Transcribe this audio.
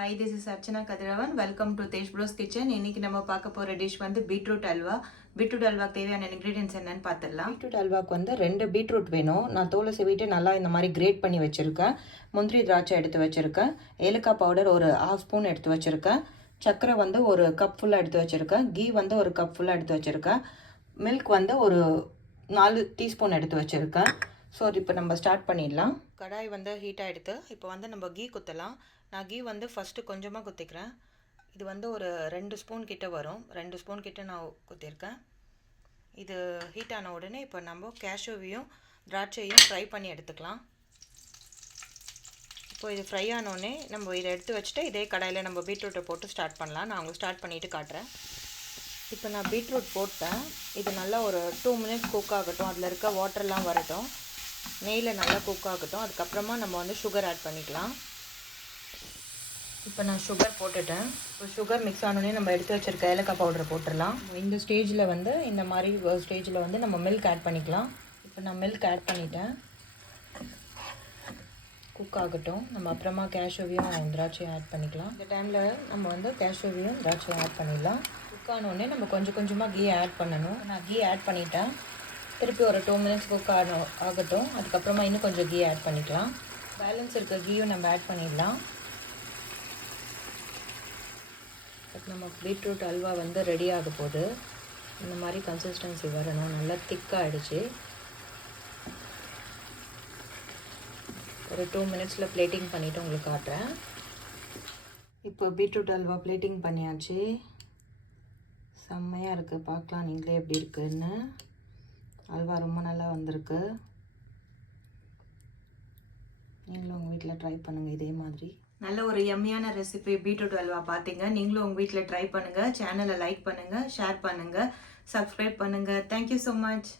Hi, this is Archana Kadiravan. Welcome to Tej Bros Kitchen. இன்னைக்கு நம்ம பார்க்க போற டிஷ் வந்து பீட்ரூட் அல்வா. பீட்ரூட் அல்வாக்கு தேவையான இன்கிரீடியன்ஸ் என்னன்னு பார்த்துடலாம். பீட்ரூட் அல்வாக்கு வந்து 2 பீட்ரூட் வேணும். நான் தோலை சீவிட்டு நல்லா இந்த மாதிரி கிரேட் பண்ணி வச்சிருக்கேன். முந்திரி திராட்சை எடுத்து வச்சிருக்கேன். ஏலக்காய் பவுடர் ஒரு 1/2 ஸ்பூன் எடுத்து வச்சிருக்கேன். சர்க்கரை வந்து ஒரு கப் ஃபுல்லாக எடுத்து வச்சிருக்கேன். கீ வந்து ஒரு கப் ஃபுல்லாக எடுத்து வச்சிருக்கேன். மில்க் வந்து ஒரு 4 டீஸ்பூன் எடுத்து வச்சிருக்கேன். ஸோ இப்போ நம்ம ஸ்டார்ட் பண்ணிடலாம். கடாய் வந்து ஹீட் ஆகிடுது. இப்போ வந்து நம்ம கீ குத்தலாம். நான் கீ வந்து ஃபஸ்ட்டு கொஞ்சமாக குத்திக்கிறேன். இது வந்து ஒரு 2 ஸ்பூன் கிட்ட வரும். 2 ஸ்பூன் கிட்ட நான் குத்திருக்கேன். இது ஹீட் ஆன உடனே இப்போ நம்ம கேஷ்யூவையும் திராட்சையும் ஃப்ரை பண்ணி எடுத்துக்கலாம். இப்போ இது ஃப்ரை ஆனோடனே நம்ம இதை எடுத்து வச்சுட்டு இதே கடாயில் நம்ம பீட்ரூட்டை போட்டு ஸ்டார்ட் பண்ணலாம். நான் உங்களுக்கு ஸ்டார்ட் பண்ணிவிட்டு காட்டுறேன். இப்போ நான் பீட்ரூட் போட்டேன். இது நல்லா ஒரு 2 மினிட்ஸ் குக் ஆகட்டும். அதில் இருக்க வாட்டர்லாம் வரட்டும். நெய்யில் நல்லா குக் ஆகட்டும். அதுக்கப்புறமா நம்ம வந்து சுகர் ஆட் பண்ணிக்கலாம். இப்போ நான் சுகர் போட்டுட்டேன். இப்போ சுகர் மிக்ஸ் ஆனோடனே நம்ம எடுத்து வச்சுருக்க ஏலக்காய் பவுடரை போட்டுடலாம். இந்த ஸ்டேஜில் வந்து இந்த மாதிரி ஸ்டேஜில் வந்து நம்ம மில்க் ஆட் பண்ணிக்கலாம். இப்போ நான் மில்க் ஆட் பண்ணிட்டேன். குக் ஆகட்டும். நம்ம அப்புறமா கேஷ்யூவையும் திராட்சையும் ஆட் பண்ணிக்கலாம். இந்த டைமில் நம்ம வந்து கேஷ்யூவையும் திராட்சையும் ஆட் பண்ணிடலாம். குக் ஆனோடனே நம்ம கொஞ்சம் கொஞ்சமாக கீ ஆட் பண்ணணும். நான் கீ ஆட் பண்ணிட்டேன். திருப்பி ஒரு 2 மினிட்ஸ் குக் ஆகட்டும். அதுக்கப்புறமா இன்னும் கொஞ்சம் கீ ஆட் பண்ணிக்கலாம். பேலன்ஸ் இருக்க கீயும் நம்ம ஆட் பண்ணிடலாம். நம்ம பீட்ரூட் அல்வா வந்து ரெடி ஆக போகுது. இந்த மாதிரி கன்சிஸ்டன்சி வரணும். நல்லா திக்காக ஆகிடுச்சு. ஒரு 2 மினிட்ஸில் பிளேட்டிங் பண்ணிவிட்டு உங்களுக்கு காட்டுறேன். இப்போ பீட்ரூட் அல்வா பிளேட்டிங் பண்ணியாச்சு. செம்மையாக இருக்குது. பார்க்கலாம் நீங்களே எப்படி இருக்குன்னு. அல்வா ரொம்ப நல்லா வந்திருக்கு. நீங்களும் உங்கள் வீட்டில் ட்ரை பண்ணுங்கள் இதே மாதிரி. நல்ல ஒரு யம்மியான ரெசிபி பீட்ரூட் அல்வா பார்த்தீங்க. நீங்களும் உங்கள் வீட்டில் ட்ரை பண்ணுங்கள். சேனலை லைக் பண்ணுங்கள், ஷேர் பண்ணுங்கள், சப்ஸ்கிரைப் பண்ணுங்கள். Thank you so much.